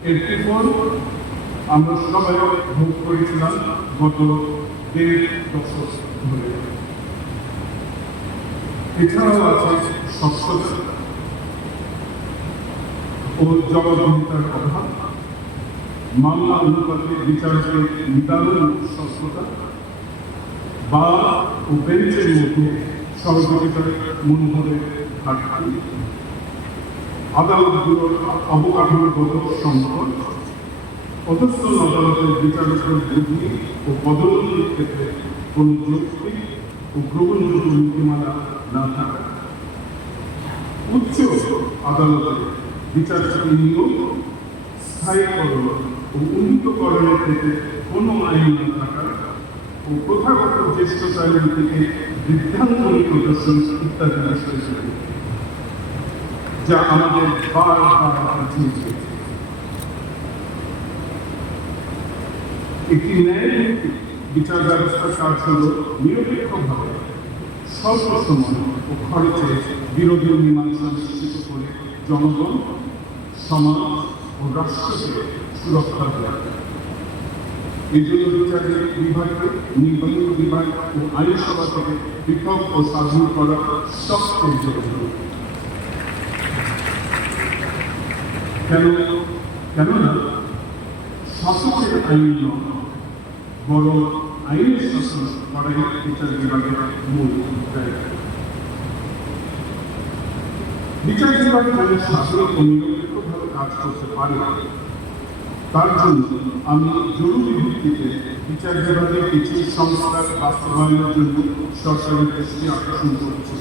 Phone আমরা সবাই ভোগ করেছিলাম গত দেড় বছর ধরে। এছাড়াও আছে স্বচ্ছতা ও জবাবদিহিতার অভাব মামলা অনুপাতে বিচারকের নিদারুণ স্বচ্ছতা বা ও বেঞ্চের মধ্যে সহযোগিতার মনোভাবের ঘাটতি। আদালতগুলোর অবকাঠামোগত সংকট অধস্থল আদালতের বিচারকের বৃদ্ধি ও পদোন্নতির ক্ষেত্রে কোন যৌক্তিক ও গ্রহণযোগ্য নীতিমালা না থাকা। উচ্চ আদালতে বিচারপতি নিয়োগ, স্থায়ীকরণ ও উন্নীতকরণের ক্ষেত্রে কোনো আইন না থাকা ও প্রথাগত জ্যেষ্ঠ চাইলের থেকে বৃদ্ধাঙ্গুলি প্রদর্শন ইত্যাদি বিষয় যা আমাদের বারবার বুঝিয়েছে একটি ন্যায়ভিত্তিক বিচার ব্যবস্থার কাজ হল নিরপেক্ষভাবে স্বল্প সময় ও খরচে বিরোধী মীমাংসা নিশ্চিত করে জনগণ, সমাজ ও রাষ্ট্রকে সুরক্ষা দেওয়া এই বিচারের বিভাগকে, নির্বাহী বিভাগ ও আইনসভা থেকে পৃথক ও স্বাধীন করা সবচেয়ে জরুরি। কেন কেননা, শাসকের আইন বরং আইনের শাসন করাই বিচার বিভাগের মূল বিচার বিভাগ যেন শাসন ও নিরপেক্ষভাবে কাজ করতে পারে। তার জন্য আমি জরুরি ভিত্তিতে বিচার বিভাগের কিছু সংস্কার বাস্তবায়নের জন্য সরকারের দৃষ্টি আকর্ষণ করছি।